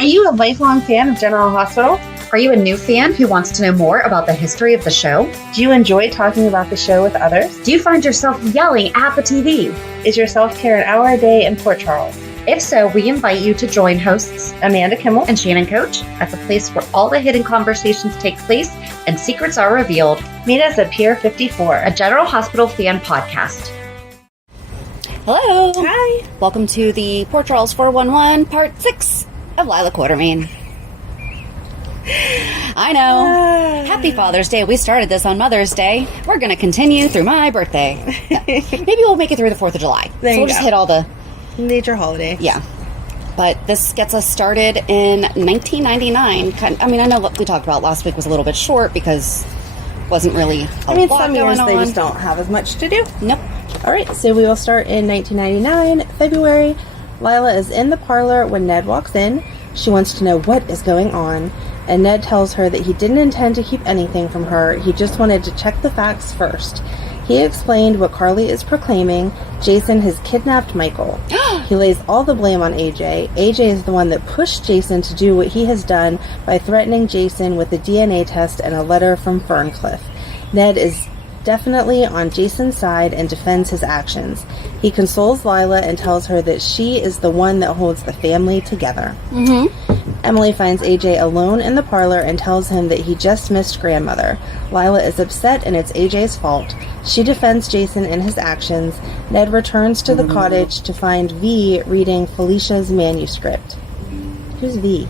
Are you a lifelong fan of General Hospital? Are you a new fan who wants to know more about the history of the show? Do you enjoy talking about the show with others? Do you find yourself yelling at the TV? Is your self-care an hour a day in Port Charles? If so, we invite you to join hosts Amanda Kimmel and Shannon Coach at the place where all the hidden conversations take place and secrets are revealed. Meet us at Pier 54, a General Hospital fan podcast. Hello. Hi. Welcome to the Port Charles 411 Part 6 of Lila Quartermaine. I know. Happy Father's Day. We started this on Mother's Day. We're going to continue through my birthday. Maybe we'll make it through the 4th of July. There so we'll just hit all the major holidays. Yeah. But this gets us started in 1999. I mean, I know what we talked about last week was a little bit short because it wasn't really a lot some going years on. they just don't have as much to do. Nope. All right, so we will start in 1999, February. Lila is in the parlor when Ned walks in. She wants to know what is going on, and Ned tells her that he didn't intend to keep anything from her. He just wanted to check the facts first. He explained what Carly is proclaiming. Jason has kidnapped Michael. He lays all the blame on AJ. AJ is the one that pushed Jason to do what he has done by threatening Jason with a DNA test and a letter from Ferncliff. Ned is definitely on Jason's side and defends his actions. He consoles Lila and tells her that she is the one that holds the family together. Emily finds AJ alone in the parlor and tells him that he just missed grandmother. Lila is upset and it's AJ's fault. She defends Jason in his actions. Ned returns to the cottage to find V reading Felicia's manuscript. Who's V?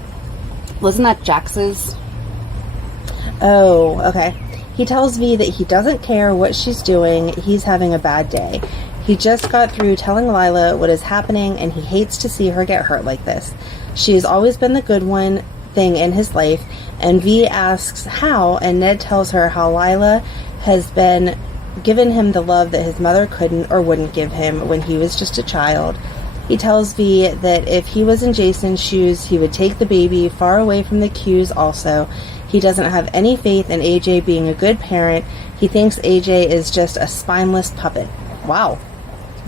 Wasn't that Jax's? Oh, okay. He tells V that he doesn't care what she's doing. He's having a bad day. He just got through telling Lila what is happening and he hates to see her get hurt like this. She has always been the good thing in his life, and V asks how, and Ned tells her how Lila has been given him the love that his mother couldn't or wouldn't give him when he was just a child. He tells V that if he was in Jason's shoes, he would take the baby far away from the Qs also. He doesn't have any faith in AJ being a good parent. He thinks AJ is just a spineless puppet. Wow.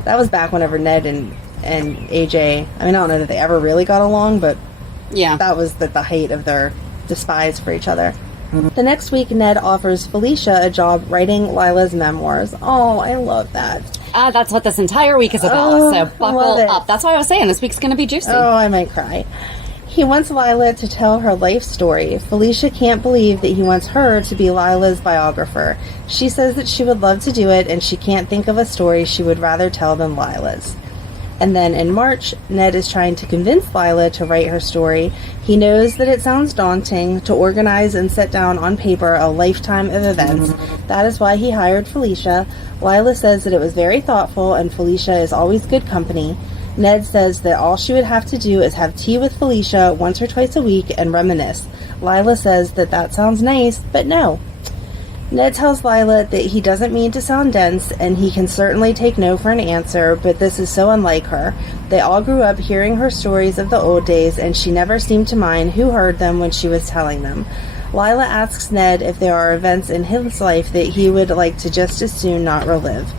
That was back whenever Ned and AJ, I mean, I don't know that they ever really got along, but Yeah. that was the height of their despise for each other. The next week, Ned offers Felicia a job writing Lila's memoirs. Oh, I love that. That's what this entire week is about. Oh, so buckle love it. up. That's why I was saying this week's going to be juicy. Oh, I might cry. He wants Lila to tell her life story. Felicia can't believe that he wants her to be Lila's biographer. She says that she would love to do it, and she can't think of a story she would rather tell than Lila's. And then in March, Ned is trying to convince Lila to write her story. He knows that it sounds daunting to organize and set down on paper a lifetime of events. That is why he hired Felicia. Lila says that it was very thoughtful, and Felicia is always good company. Ned says that all she would have to do is have tea with Felicia once or twice a week and reminisce. Lila says that that sounds nice, but no. Ned tells Lila that he doesn't mean to sound dense, and he can certainly take no for an answer, but this is so unlike her. They all grew up hearing her stories of the old days, and she never seemed to mind who heard them when she was telling them. Lila asks Ned if there are events in his life that he would like to just as soon not relive.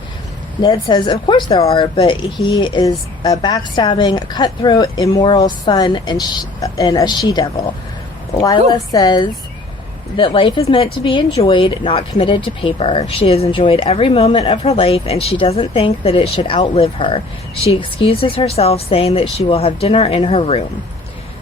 Ned says, of course there are, but he is a backstabbing, cutthroat, immoral son and a she-devil. Lila says that life is meant to be enjoyed, not committed to paper. She has enjoyed every moment of her life, and she doesn't think that it should outlive her. She excuses herself, saying that she will have dinner in her room.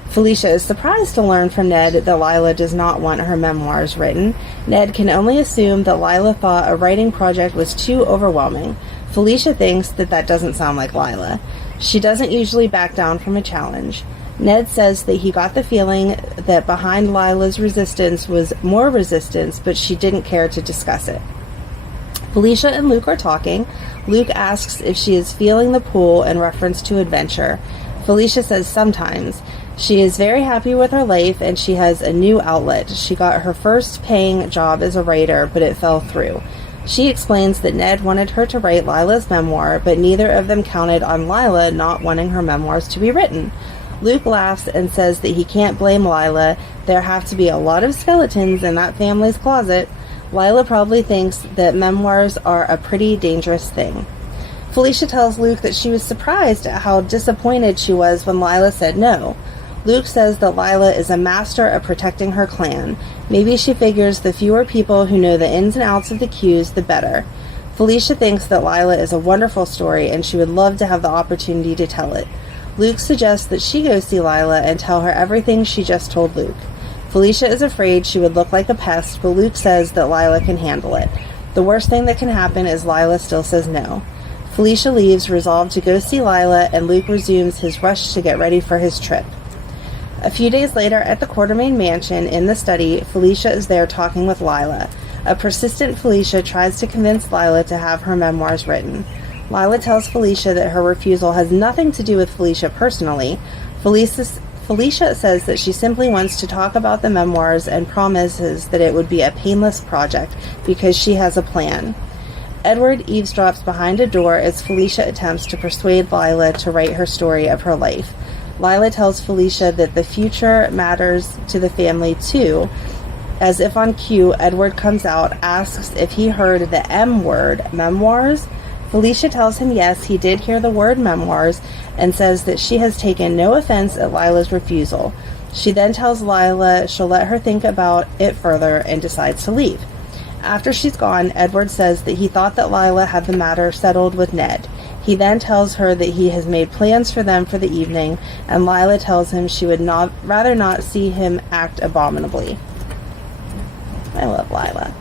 Felicia is surprised to learn from Ned that Lila does not want her memoirs written. Ned can only assume that Lila thought a writing project was too overwhelming. Felicia thinks that that doesn't sound like Lila. She doesn't usually back down from a challenge. Ned says that he got the feeling that behind Lila's resistance was more resistance, but she didn't care to discuss it. Felicia and Luke are talking. Luke asks if she is feeling the pull in reference to adventure. Felicia says sometimes. She is very happy with her life, and she has a new outlet. She got her first paying job as a writer, but it fell through. She explains that Ned wanted her to write Lila's memoir, but neither of them counted on Lila not wanting her memoirs to be written. Luke laughs and says that he can't blame Lila. There have to be a lot of skeletons in that family's closet. Lila probably thinks that memoirs are a pretty dangerous thing. Felicia tells Luke that she was surprised at how disappointed she was when Lila said no. Luke says that Lila is a master at protecting her clan. Maybe she figures the fewer people who know the ins and outs of the Qs, the better. Felicia thinks that Lila is a wonderful story and she would love to have the opportunity to tell it. Luke suggests that she go see Lila and tell her everything she just told Luke. Felicia is afraid she would look like a pest, but Luke says that Lila can handle it. The worst thing that can happen is Lila still says no. Felicia leaves, resolved to go see Lila, and Luke resumes his rush to get ready for his trip. A few days later, at the Quartermaine mansion in the study, Felicia is there talking with Lila. A persistent Felicia tries to convince Lila to have her memoirs written. Lila tells Felicia that her refusal has nothing to do with Felicia personally. Felicia says that she simply wants to talk about the memoirs and promises that it would be a painless project because she has a plan. Edward eavesdrops behind a door as Felicia attempts to persuade Lila to write her story of her life. Lila tells Felicia that the future matters to the family too. As if on cue, Edward comes out, asks if he heard the M word, memoirs. Felicia tells him yes, he did hear the word memoirs, and says that she has taken no offense at Lila's refusal. She then tells Lila she'll let her think about it further and decides to leave. After she's gone, Edward says that he thought that Lila had the matter settled with Ned. He then tells her that he has made plans for them for the evening, and Lila tells him she would rather not see him act abominably. I love Lila.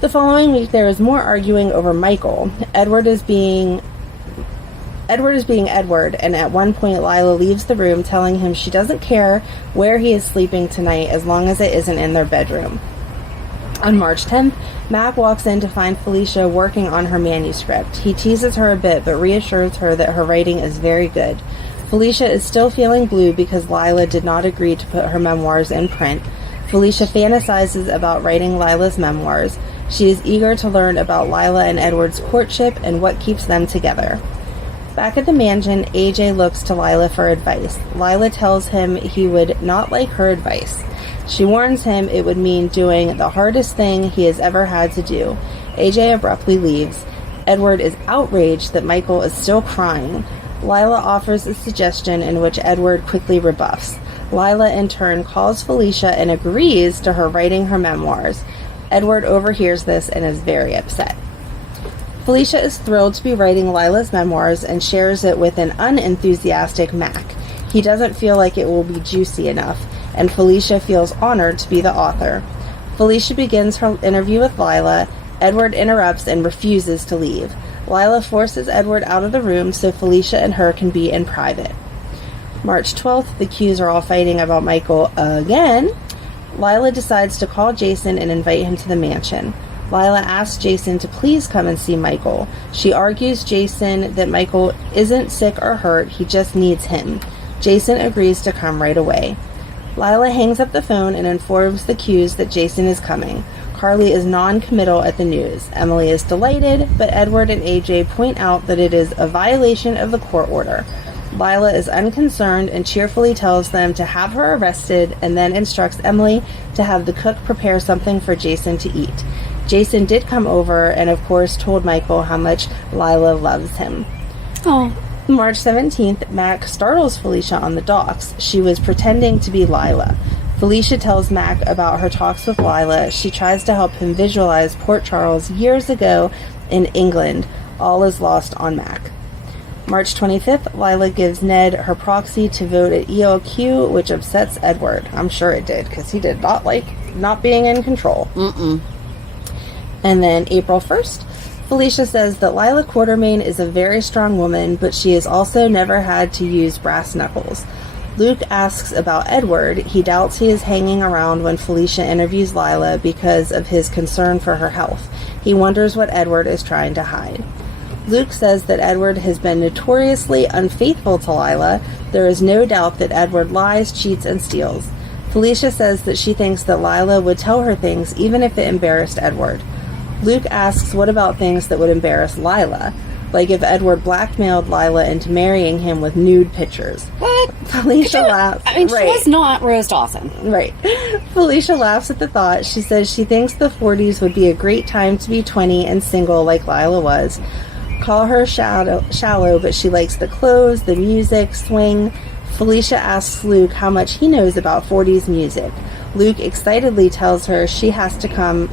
The following week, there is more arguing over Michael. Edward is being Edward, and at one point Lila leaves the room telling him she doesn't care where he is sleeping tonight as long as it isn't in their bedroom. On March 10th, Mac walks in to find Felicia working on her manuscript. He teases her a bit, but reassures her that her writing is very good. Felicia is still feeling blue because Lila did not agree to put her memoirs in print. Felicia fantasizes about writing Lila's memoirs. She is eager to learn about Lila and Edward's courtship and what keeps them together. Back at the mansion, AJ looks to Lila for advice. Lila tells him he would not like her advice. She warns him it would mean doing the hardest thing he has ever had to do. AJ abruptly leaves. Edward is outraged that Michael is still crying. Lila offers a suggestion in which Edward quickly rebuffs. Lila in turn calls Felicia and agrees to her writing her memoirs. Edward overhears this and is very upset. Felicia is thrilled to be writing Lila's memoirs and shares it with an unenthusiastic Mac. He doesn't feel like it will be juicy enough, and Felicia feels honored to be the author. Felicia begins her interview with Lila. Edward interrupts and refuses to leave. Lila forces Edward out of the room so Felicia and her can be in private. March 12th, the Qs are all fighting about Michael again. Lila decides to call Jason and invite him to the mansion. Lila asks Jason to please come and see Michael. She argues Jason that Michael isn't sick or hurt, he just needs him. Jason agrees to come right away. Lila hangs up the phone and informs the Qs that Jason is coming. Carly is non-committal at the news. Emily is delighted, but Edward and AJ point out that it is a violation of the court order. Lila is unconcerned and cheerfully tells them to have her arrested and then instructs Emily to have the cook prepare something for Jason to eat. Jason did come over and of course told Michael how much Lila loves him. Oh. March 17th, Mac startles Felicia on the docks. She was pretending to be Lila. Felicia tells Mac about her talks with Lila. She tries to help him visualize Port Charles years ago in England. All is lost on Mac. March 25th, Lila gives Ned her proxy to vote at ELQ, which upsets Edward. I'm sure it did, because he did not like not being in control. And then April 1st, Felicia says that Lila Quartermaine is a very strong woman, but she has also never had to use brass knuckles. Luke asks about Edward. He doubts he is hanging around when Felicia interviews Lila because of his concern for her health. He wonders what Edward is trying to hide. Luke says that Edward has been notoriously unfaithful to Lila. There is no doubt that Edward lies, cheats, and steals. Felicia says that she thinks that Lila would tell her things even if it embarrassed Edward. Luke asks what about things that would embarrass Lila, like if Edward blackmailed Lila into marrying him with nude pictures. What? Felicia laughs. I mean, she was not Rose Dawson. Right. Felicia laughs at the thought. She says she thinks the 40s would be a great time to be 20 and single like Lila was. Call her shallow, but she likes the clothes, the music, swing. Felicia asks Luke how much he knows about 40s music. Luke excitedly tells her she has come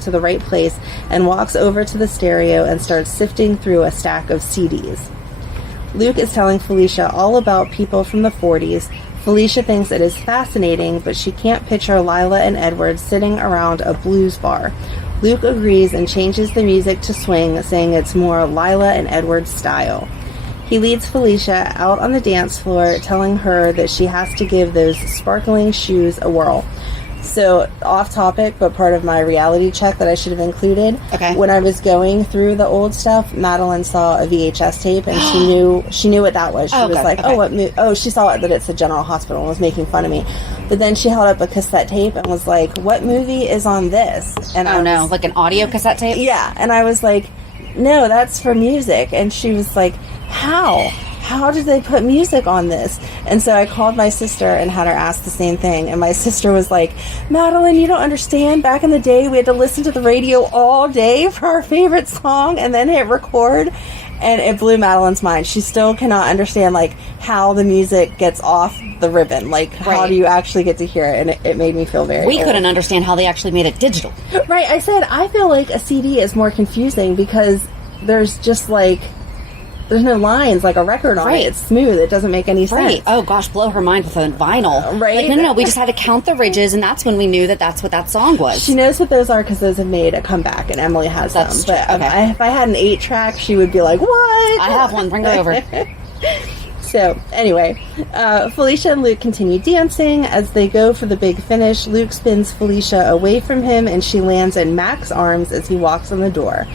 to the right place and walks over to the stereo and starts sifting through a stack of CDs. Luke is telling Felicia all about people from the 40s. Felicia thinks it is fascinating, but she can't picture Lila and Edward sitting around a blues bar. Luke agrees and changes the music to swing, saying it's more Lila and Edward style. He leads Felicia out on the dance floor, telling her that she has to give those sparkling shoes a whirl. So, off topic, but part of my reality check that I should have included. Okay. When I was going through the old stuff, Madeline saw a VHS tape, and she knew what that was. She was good. like, Okay. "Oh, she saw it that it's a General Hospital," and was making fun of me. But then she held up a cassette tape and was like, "What movie is on this?" And Oh, no. Like an audio cassette tape? yeah, and I was like, "No, that's for music." And she was like, "How? How did they put music on this?" And so I called my sister and had her ask the same thing. And my sister was like, "Madeline, you don't understand. Back in the day, we had to listen to the radio all day for our favorite song and then hit record." And it blew Madeline's mind. She still cannot understand, like, how the music gets off the ribbon. Like, how Right. do you actually get to hear it? And it made me feel very We old. couldn't understand how they actually made it digital. Right, I said, I feel like a CD is more confusing because there's just, like, there's no lines like a record on Right. it. It's smooth. It doesn't make any sense. Right. Oh, gosh, blow her mind with a vinyl. Right. Like, no. We just had to count the ridges, and that's when we knew that that's what that song was. She knows what those are because those have made a comeback, and Emily has That's them. But true. Okay. if I had an 8-track, she would be like, "What?" I have one. Bring her over. So, anyway, Felicia and Luke continue dancing. As they go for the big finish, Luke spins Felicia away from him, and she lands in Mac's arms as he walks in the door.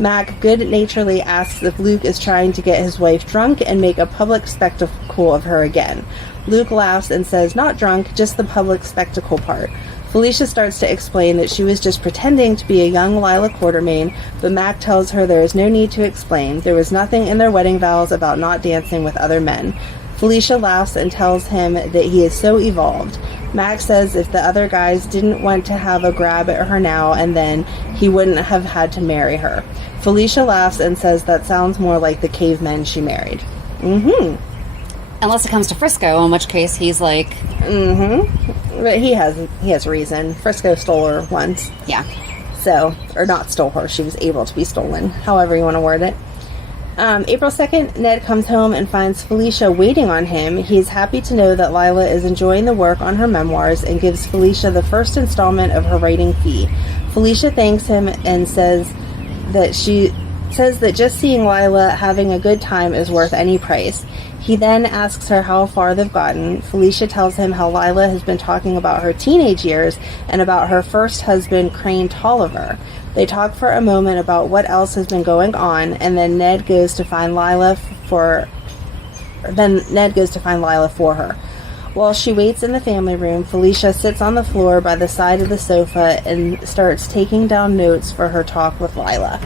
Mac good-naturedly asks if Luke is trying to get his wife drunk and make a public spectacle of her again. Luke laughs and says not drunk, just the public spectacle part. Felicia starts to explain that she was just pretending to be a young Lila Quartermaine, but Mac tells her there is no need to explain. There was nothing in their wedding vows about not dancing with other men. Felicia laughs and tells him that he is so evolved. Mac says if the other guys didn't want to have a grab at her now and then, he wouldn't have had to marry her. Felicia laughs and says that sounds more like the cavemen she married. Unless it comes to Frisco, in which case he's like... But he has reason. Frisco stole her once. Yeah. So, or not stole her, she was able to be stolen. However you want to word it. April 2nd, Ned comes home and finds Felicia waiting on him. He's happy to know that Lila is enjoying the work on her memoirs and gives Felicia the first installment of her writing fee. Felicia thanks him and says that just seeing Lila having a good time is worth any price. He then asks her how far they've gotten. Felicia tells him how Lila has been talking about her teenage years and about her first husband, Crane Tolliver. They talk for a moment about what else has been going on, and then Ned goes to find Lila for her. While she waits in the family room, Felicia sits on the floor by the side of the sofa and starts taking down notes for her talk with Lila.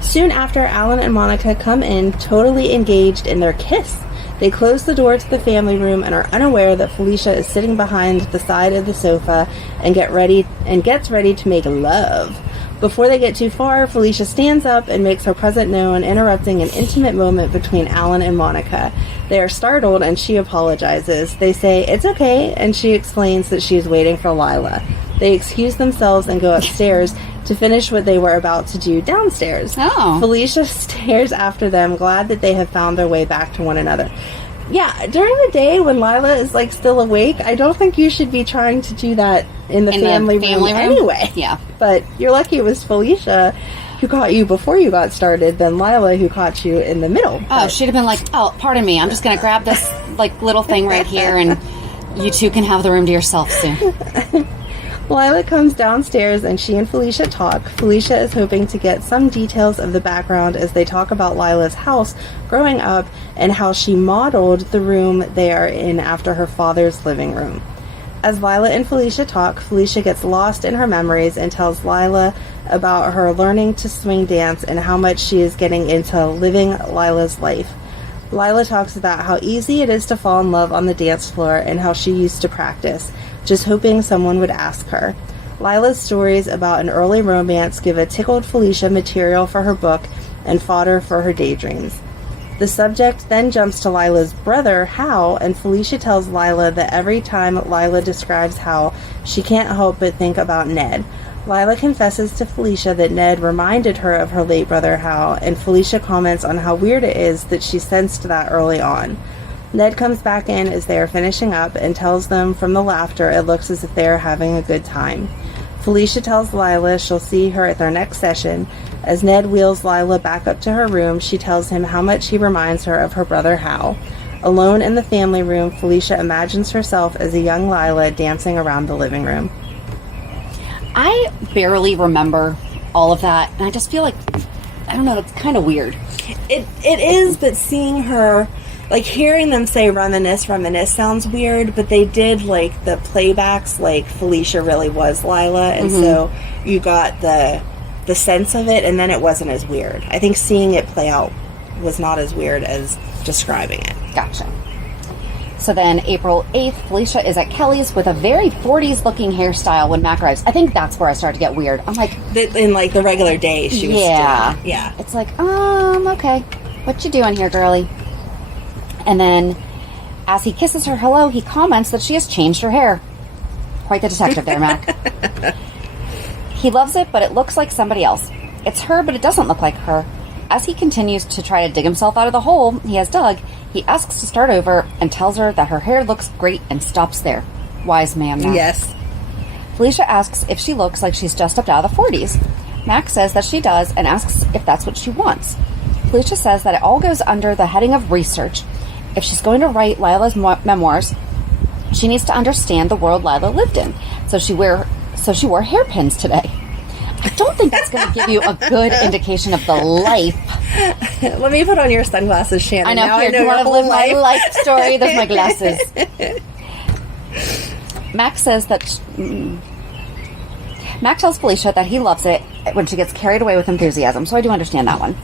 Soon after, Alan and Monica come in, totally engaged in their kiss. They close the door to the family room and are unaware that Felicia is sitting behind the side of the sofa and gets ready to make love. Before they get too far, Felicia stands up and makes her presence known, interrupting an intimate moment between Alan and Monica. They are startled and she apologizes. They say, "It's okay," and she explains that she is waiting for Lila. They excuse themselves and go upstairs to finish what they were about to do downstairs. Oh. Felicia stares after them, glad that they have found their way back to one another. Yeah, during the day when Lila is like still awake, I don't think you should be trying to do that in the family room anyway. Yeah. But you're lucky it was Felicia who caught you before you got started than Lila who caught you in the middle. Oh, she'd have been like, "Oh, pardon me, I'm just going to grab this like little thing right here and you two can have the room to yourself soon." Lila comes downstairs and she and Felicia talk. Felicia is hoping to get some details of the background as they talk about Lila's house growing up and how she modeled the room they are in after her father's living room. As Lila and Felicia talk, Felicia gets lost in her memories and tells Lila about her learning to swing dance and how much she is getting into living Lila's life. Lila talks about how easy it is to fall in love on the dance floor and how she used to practice, just hoping someone would ask her. Lila's stories about an early romance give a tickled Felicia material for her book and fodder for her daydreams. The subject then jumps to Lila's brother, Hal, and Felicia tells Lila that every time Lila describes Hal, she can't help but think about Ned. Lila confesses to Felicia that Ned reminded her of her late brother Hal, and Felicia comments on how weird it is that she sensed that early on. Ned comes back in as they are finishing up and tells them from the laughter it looks as if they are having a good time. Felicia tells Lila she'll see her at their next session. As Ned wheels Lila back up to her room, she tells him how much he reminds her of her brother Hal. Alone in the family room, Felicia imagines herself as a young Lila dancing around the living room. I barely remember all of that, and I just feel like, I don't know, it's kind of weird. It is, but seeing her, like, hearing them say reminisce sounds weird, but they did, like, the playbacks, like, Felicia really was Lila, and so you got the sense of it, and then it wasn't as weird. I think seeing it play out was not as weird as describing it. Gotcha. So then, April 8th, Felicia is at Kelly's with a very 40s looking hairstyle when Mac arrives. I think that's where I started to get weird. I'm like... In, like, the regular day, she was yeah. Yeah. It's like, okay. What you doing here, girly? And then, as he kisses her hello, he comments that she has changed her hair. Quite the detective there, Mac. He loves it, but it looks like somebody else. It's her, but it doesn't look like her. As he continues to try to dig himself out of the hole he has dug, he asks to start over and tells her that her hair looks great and stops there. Wise man, Mac. Yes. Felicia asks if she looks like she's just stepped out of the 40s. Mac says that she does and asks if that's what she wants. Felicia says that it all goes under the heading of research. If she's going to write Lila's memoirs, she needs to understand the world Lila lived in. So she wore hairpins today. I don't think that's going to give you a good indication of the life. Let me put on your sunglasses, Shannon. I know. Now Here, I know do you want to your live whole my life. life story? There's my glasses. Mac tells Felicia that he loves it when she gets carried away with enthusiasm, so I do understand that one.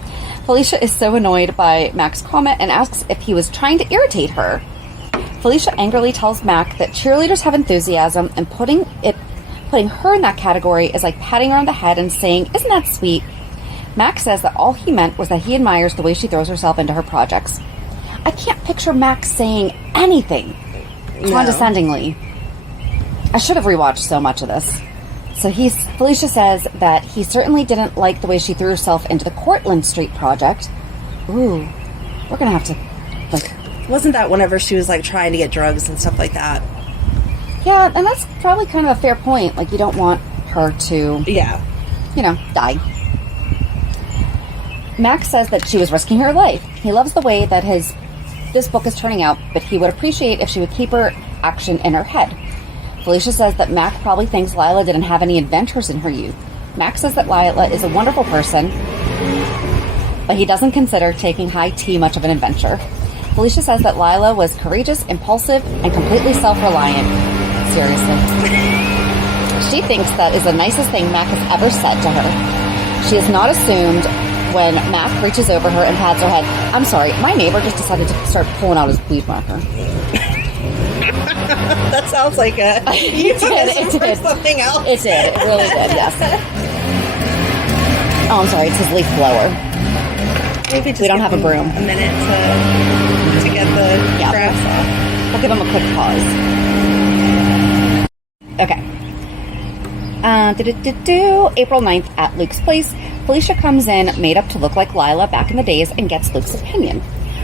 Felicia is so annoyed by Mac's comment and asks if he was trying to irritate her. Felicia angrily tells Mac that cheerleaders have enthusiasm, and putting her in that category is like patting her on the head and saying, "Isn't that sweet?" Mac says that all he meant was that he admires the way she throws herself into her projects. I can't picture Mac saying anything condescendingly. I should have rewatched so much of this. So Felicia says that he certainly didn't like the way she threw herself into the Cortlandt Street project. Ooh, we're gonna have to, like... Wasn't that whenever she was, like, trying to get drugs and stuff like that? Yeah, and that's probably kind of a fair point. Like, you don't want her to... Yeah. Die. Max says that she was risking her life. He loves the way that this book is turning out, but he would appreciate if she would keep her action in her head. Felicia says that Mac probably thinks Lila didn't have any adventures in her youth. Mac says that Lila is a wonderful person, but he doesn't consider taking high tea much of an adventure. Felicia says that Lila was courageous, impulsive, and completely self-reliant. Seriously. She thinks that is the nicest thing Mac has ever said to her. She is not assumed when Mac reaches over her and pats her head. I'm sorry, my neighbor just decided to start pulling out his weed marker. That sounds like a... It did. Something else. It did. It really did, yes. Oh, I'm sorry, it's his leaf blower. Maybe just we don't have a broom. A minute to get the grass off. We'll give him a quick pause. Okay. April 9th at Luke's place. Felicia comes in, made up to look like Lila back in the days, and gets Luke's opinion.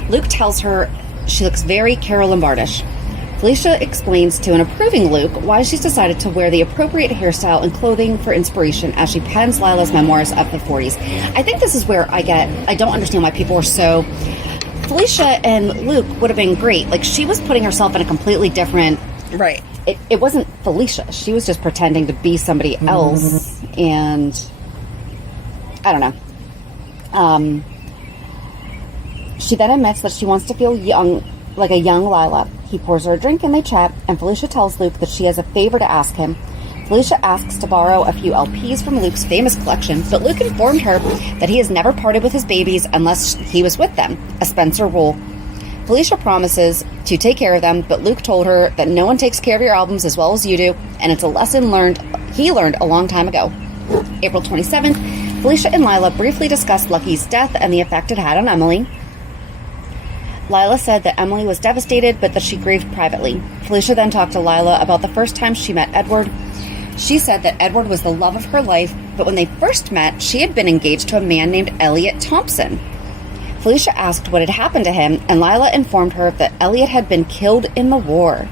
Luke tells her she looks very Carol Lombardish. Felicia explains to an approving Luke why she's decided to wear the appropriate hairstyle and clothing for inspiration as she pens Lila's memoirs of the 40s. I think this is where I don't understand why people are so... Felicia and Luke would have been great. Like, she was putting herself in a completely different... Right. It wasn't Felicia. She was just pretending to be somebody else, and... I don't know. She then admits that she wants to feel young, like a young Lila. He pours her a drink and they chat, and Felicia tells Luke that she has a favor to ask him. Felicia asks to borrow a few LPs from Luke's famous collection, but Luke informed her that he has never parted with his babies unless he was with them, a Spencer rule. Felicia promises to take care of them, but Luke told her that no one takes care of your albums as well as you do, and it's a lesson he learned a long time ago. April 27th, Felicia and Lila briefly discussed Lucky's death and the effect it had on Emily. Lila said that Emily was devastated, but that she grieved privately. Felicia then talked to Lila about the first time she met Edward. She said that Edward was the love of her life, but when they first met, she had been engaged to a man named Elliot Thompson. Felicia asked what had happened to him, and Lila informed her that Elliot had been killed in the war.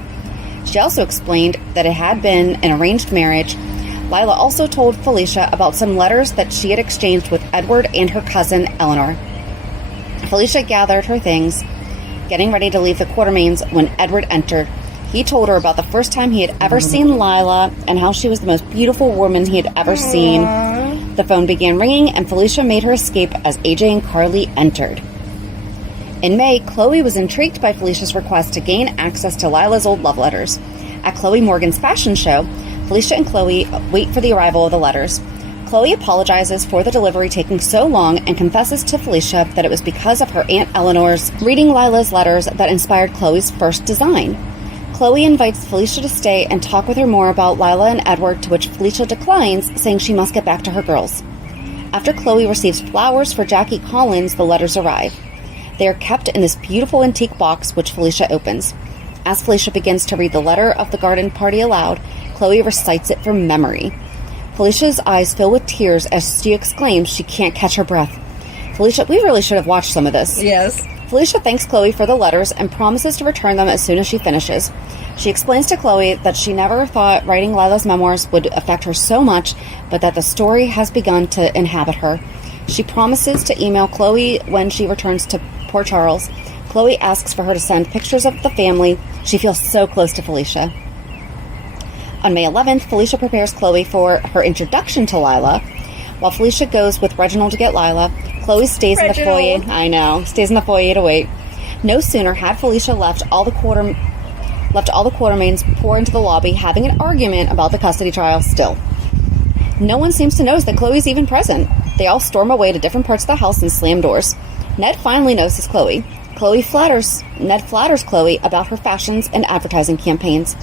She also explained that it had been an arranged marriage. Lila also told Felicia about some letters that she had exchanged with Edward and her cousin Eleanor. Felicia gathered her things, getting ready to leave the Quartermaines when Edward entered. He told her about the first time he had ever seen Lila and how she was the most beautiful woman he had ever seen. The phone began ringing, and Felicia made her escape as AJ and Carly entered. In May, Chloe was intrigued by Felicia's request to gain access to Lila's old love letters. At Chloe Morgan's fashion show, Felicia and Chloe wait for the arrival of the letters. Chloe apologizes for the delivery taking so long and confesses to Felicia that it was because of her Aunt Eleanor's reading Lila's letters that inspired Chloe's first design. Chloe invites Felicia to stay and talk with her more about Lila and Edward, to which Felicia declines, saying she must get back to her girls. After Chloe receives flowers for Jackie Collins, the letters arrive. They are kept in this beautiful antique box, which Felicia opens. As Felicia begins to read the letter of the garden party aloud, Chloe recites it from memory. Felicia's eyes fill with tears as she exclaims she can't catch her breath. Felicia, we really should have watched some of this. Yes. Felicia thanks Chloe for the letters and promises to return them as soon as she finishes. She explains to Chloe that she never thought writing Lila's memoirs would affect her so much, but that the story has begun to inhabit her. She promises to email Chloe when she returns to Port Charles. Chloe asks for her to send pictures of the family. She feels so close to Felicia. On May 11th, Felicia prepares Chloe for her introduction to Lila. While Felicia goes with Reginald to get Lila, Chloe stays in the foyer. I know, stays in the foyer to wait. No sooner had Felicia left all the Quartermaines pour into the lobby, having an argument about the custody trial still. No one seems to notice that Chloe's even present. They all storm away to different parts of the house and slam doors. Ned finally notices Chloe. Ned flatters Chloe about her fashions and advertising campaigns.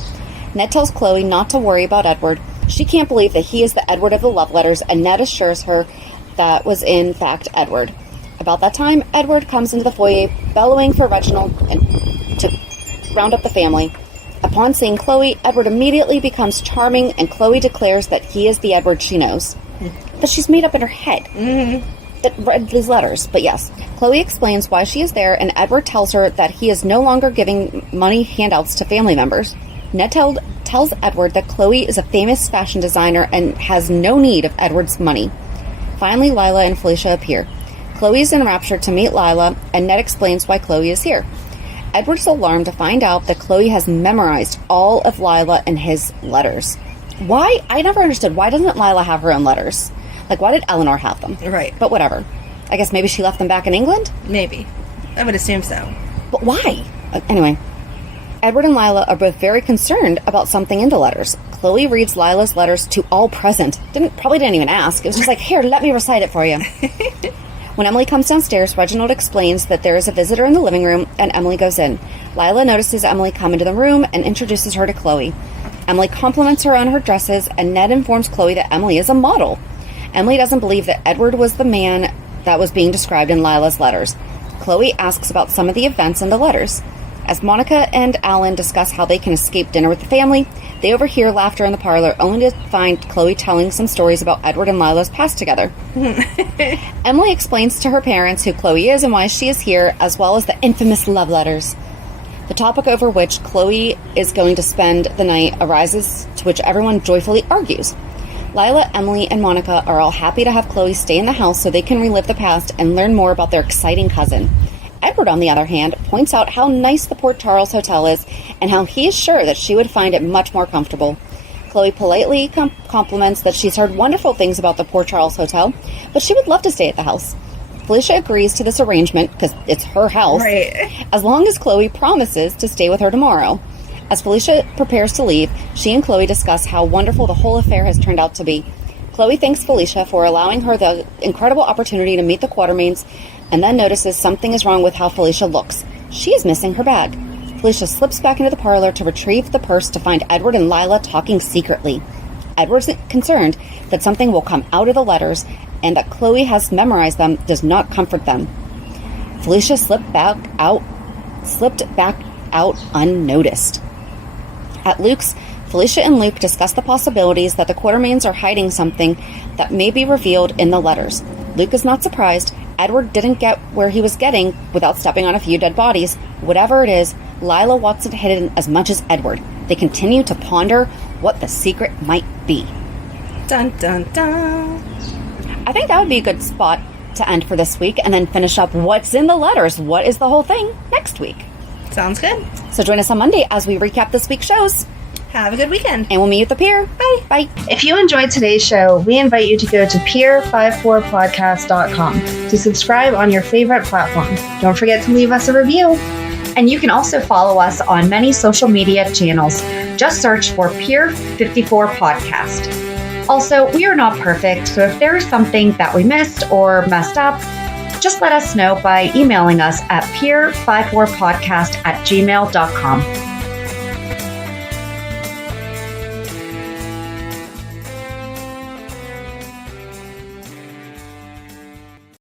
Ned tells Chloe not to worry about Edward. She can't believe that he is the Edward of the love letters, and Ned assures her that was in fact Edward. About that time, Edward comes into the foyer, bellowing for Reginald and to round up the family. Upon seeing Chloe, Edward immediately becomes charming, and Chloe declares that he is the Edward she knows. But she's made up in her head that read these letters. But yes, Chloe explains why she is there, and Edward tells her that he is no longer giving money handouts to family members. Ned tells Edward that Chloe is a famous fashion designer and has no need of Edward's money. Finally, Lila and Felicia appear. Chloe is enraptured to meet Lila, and Ned explains why Chloe is here. Edward is alarmed to find out that Chloe has memorized all of Lila and his letters. Why? I never understood. Why doesn't Lila have her own letters? Like, why did Eleanor have them? Right. But whatever. I guess maybe she left them back in England? Maybe. I would assume so. But why? Anyway. Edward and Lila are both very concerned about something in the letters. Chloe reads Lila's letters to all present. Probably didn't even ask. It was just like, here, let me recite it for you. When Emily comes downstairs, Reginald explains that there is a visitor in the living room, and Emily goes in. Lila notices Emily come into the room and introduces her to Chloe. Emily compliments her on her dresses, and Ned informs Chloe that Emily is a model. Emily doesn't believe that Edward was the man that was being described in Lila's letters. Chloe asks about some of the events in the letters. As Monica and Alan discuss how they can escape dinner with the family, they overhear laughter in the parlor, only to find Chloe telling some stories about Edward and Lila's past together. Emily explains to her parents who Chloe is and why she is here, as well as the infamous love letters. The topic over which Chloe is going to spend the night arises, to which everyone joyfully argues. Lila, Emily, and Monica are all happy to have Chloe stay in the house so they can relive the past and learn more about their exciting cousin. Edward, on the other hand, points out how nice the Port Charles Hotel is and how he is sure that she would find it much more comfortable. Chloe politely compliments that she's heard wonderful things about the Port Charles Hotel, but she would love to stay at the house. Felicia agrees to this arrangement because it's her house, right, as long as Chloe promises to stay with her tomorrow. As Felicia prepares to leave, she and Chloe discuss how wonderful the whole affair has turned out to be. Chloe thanks Felicia for allowing her the incredible opportunity to meet the Quartermaines, and then notices something is wrong with how Felicia looks. She is missing her bag. Felicia slips back into the parlor to retrieve the purse to find Edward and Lila talking secretly. Edward's concerned that something will come out of the letters, and that Chloe has memorized them does not comfort them. Felicia slipped back out slipped back out unnoticed. At Luke's, Felicia and Luke discuss the possibilities that the Quartermaines are hiding something that may be revealed in the letters. Luke is not surprised. Edward didn't get where he was getting without stepping on a few dead bodies. Whatever it is, Lila wants it hidden as much as Edward. They continue to ponder what the secret might be. Dun, dun, dun. I think that would be a good spot to end for this week and then finish up what's in the letters. What is the whole thing next week? Sounds good. So join us on Monday as we recap this week's shows. Have a good weekend. And we'll meet you at the pier. Bye. Bye. If you enjoyed today's show, we invite you to go to pier54podcast.com to subscribe on your favorite platform. Don't forget to leave us a review. And you can also follow us on many social media channels. Just search for Pier 54 Podcast. Also, we are not perfect, so if there is something that we missed or messed up, just let us know by emailing us at pier54podcast@gmail.com.